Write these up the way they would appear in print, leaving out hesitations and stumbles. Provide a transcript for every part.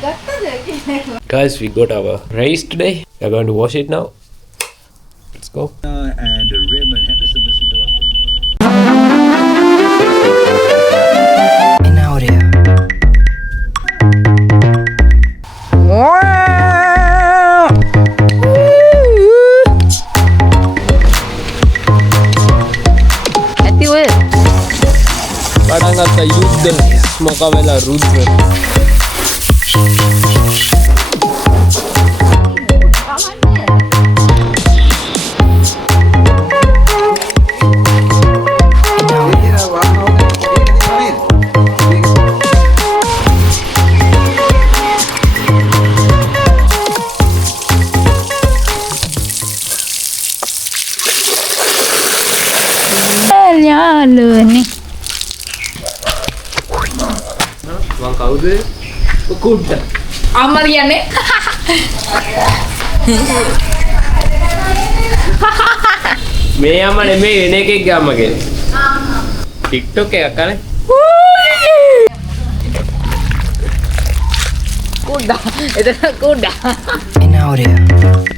Guys, we got our rice today. We are going to wash it now. Let's go. And Raymond Henderson listened to us. In audio. ඇති ඔය පටන් ගත්තා යුද්ධ මොක වෙලා රුද්‍ර යාළුවනේ මං කවුද කුඩ්ඩ අම්මා කියන්නේ මේ අම්ම නෙමෙයි වෙන එකෙක්ගේ අම්ම කියන්නේ TikTok එකක් අනේ කුඩා එතන කුඩා In audio. In audio.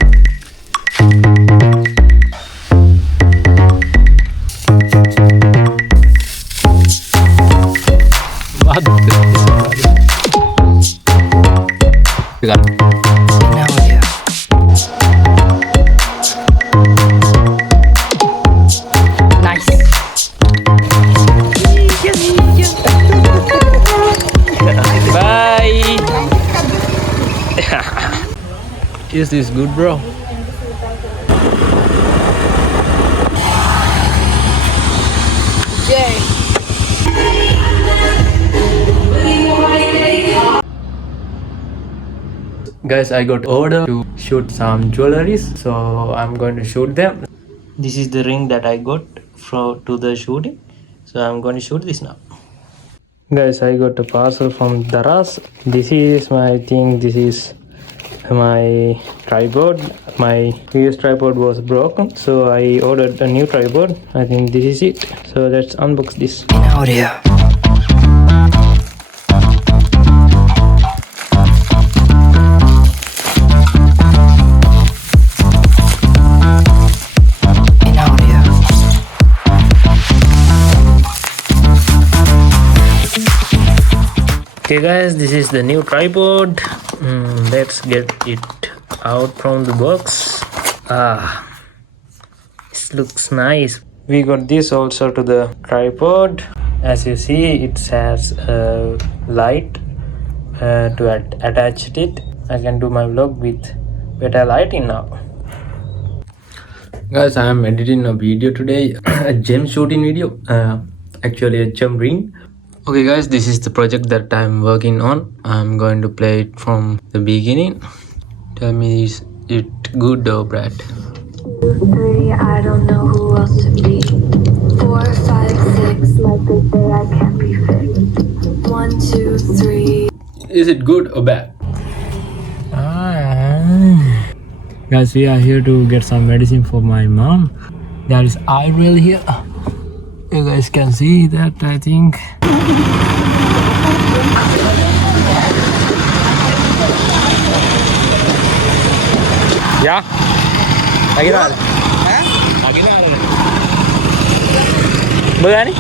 Nice bye is this good bro guys I got order to shoot some jewelries so I'm going to shoot them this is the ring that I got to the shooting so I'm going to shoot this now guys I got a parcel from Daras this is my thing this is my tripod my previous tripod was broken so I ordered a new tripod I think this is it so let's unbox this In audio. In audio. okay guys this is the new tripod let's get it out from the box this looks nice we got this also to the tripod as you see it has a light to attach it I can do my vlog with better lighting now guys I am editing a video today a gem shooting video actually a gem ring okay guys this is the project that I'm working on I'm going to play it from the beginning tell me is it good or bad 3, I don't know who else to be. 4, 5, 6, like they say I can't be fixed. 1, 2, 3. is it good or bad guys we are here to get some medicine for my mom there is Irel here you guys can see that I think yeah lagi mana lagi mana begani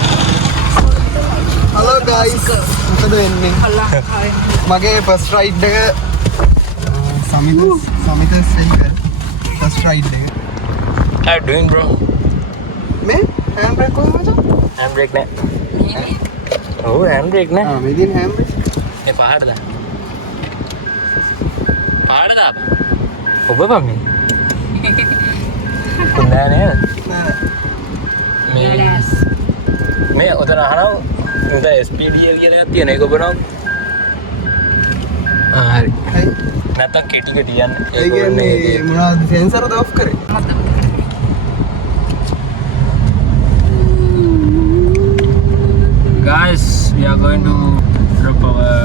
Hello guys මොකද වෙන්නේ මගේ first ride එක සමිත centre first ride එක how you doing bro මේ hand break කොහොමද මචං handbrake නේ oh handbrake නේ මේ දින හෑන්ඩ් බ්‍රේක් ඒ පහඩද ඔබ පම්මි නෑ නේද මේ ඔතන අහනවා උන්ට SPD කියලා එකක් තියෙන ඒක ඔබනවා හරි නැත්තම් කෙටි කෙටි යන්නේ ඒ කියන්නේ මොනවද සෙන්සර් ඔෆ් කරේ guys we are going to drop our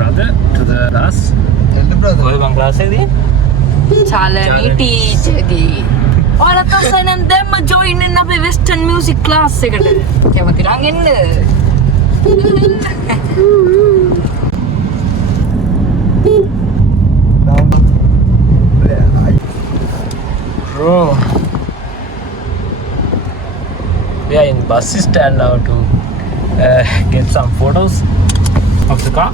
brother to the class elder brother ඔය මං ක්ලාස් එකේ චාලනී ටීචර්ගේ ඔයාලත් අස්සයි නම් දැම්ම ජොයින් වෙන්න අපේ වෙස්ටර්න් මියුසික් ක්ලාස් එකට කැමති නම් එන්න bus stand now to get some photos of the car.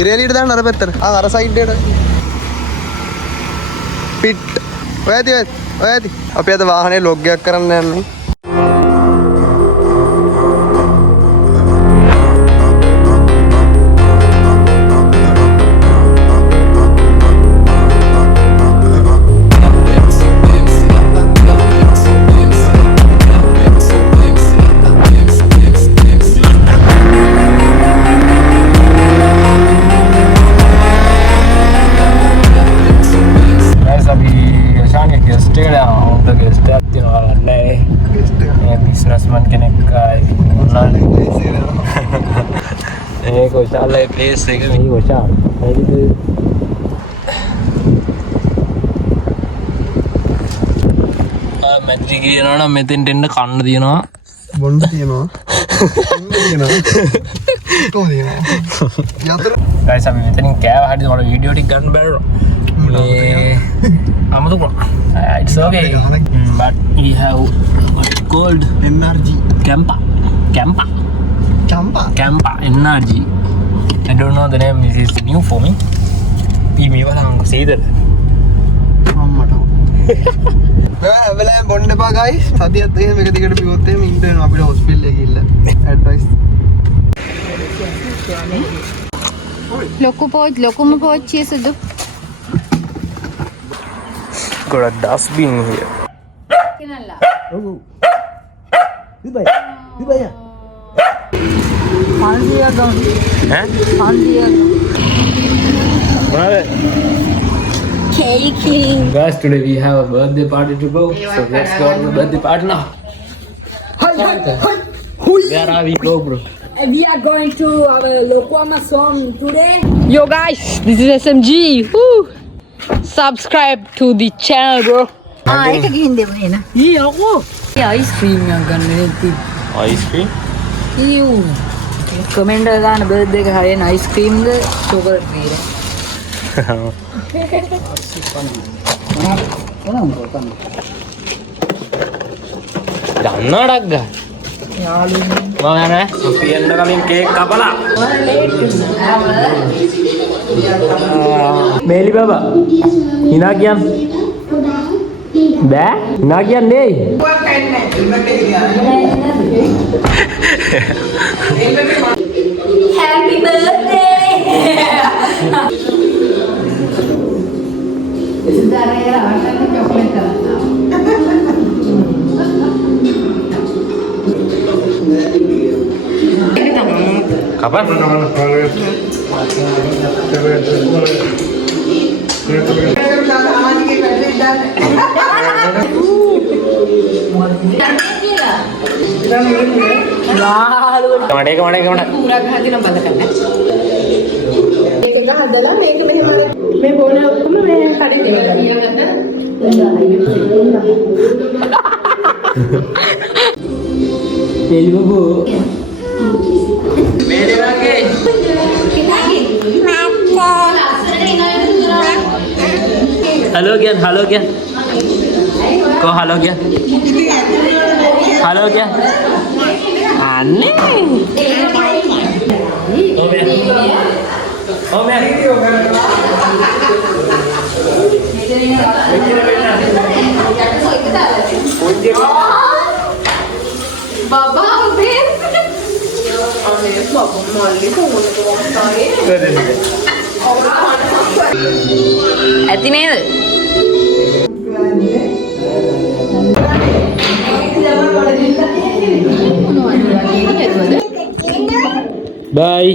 ඉරේලියට දාන්න අර පැත්තට. අර සයිඩ් එකට. පිට්. ඔය ඇති. අපි අද වාහනේ ලොග් එකක් කරන්න යන්නේ. Businessman කෙනෙක් මේක විශාලයි ප්ලේස් එක මේ විශාල. හරිද? මැද්‍රි කියනවා නම් මෙතෙන්ට එන්න කන්න තියෙනවා. බොන්න තියෙනවා. කොහොමද යන්නේ? guys අපි මෙතනින් කෑව හරිද මට වීඩියෝ ටික ගන්න බැරුණා. මේ අමුතු it's okay but we have what called NRG. Campa NRG. I don't know the name. This is new for me. මේ වලංග සීදල අම්මට. හැබැයි බොන්න එපා guys. සතියත් එහෙම එක දිගට පිවොත් එහෙම ඉන්න වෙනවා අපිට හොස්පිටල් එකේ ගිහිල්ලා. ඇඩ්වයිස්. ලොකුම පෝච්චිය සුදු. got a dustbin here. Guys, today we have a birthday party to go, so let's go to the birthday party now. Where are we go, bro? We are going to our Lokoma song today. Yo guys, this is SMG. Woo! Subscribe to the channel, bro. ඒක ගිහින් දෙමු එන. යකෝ. ඒ ice cream එකක් ගන්න නෙති. Ice cream? ඊයු. කමෙන්ට් එක දාන්න බර්ත්ඩේ එක හරියන ice cream ද chocolate වීර. ගන්නඩක් ගන්න. යාළුවනේ. මම යන්නේ. අපි එන්න කලින් කේක් කපලා. මේලි බබා. හිනා කියන්න. බෑ. හිනා කියන්නේ. Happy birthday. Kapan? Kemana? පුරා ගහදින බලකන්න. මේක ගහදලා මේක මෙහෙම මේ බෝන ඔක්කොම මේ කඩේ තියලා Peli babu. Peli lagi. Halo Gian. Kok halo Gian? Aneh. Om ya. බබා බේ. අනේ බබා මල්ලි කොහොමද ඇති නේද? Bye.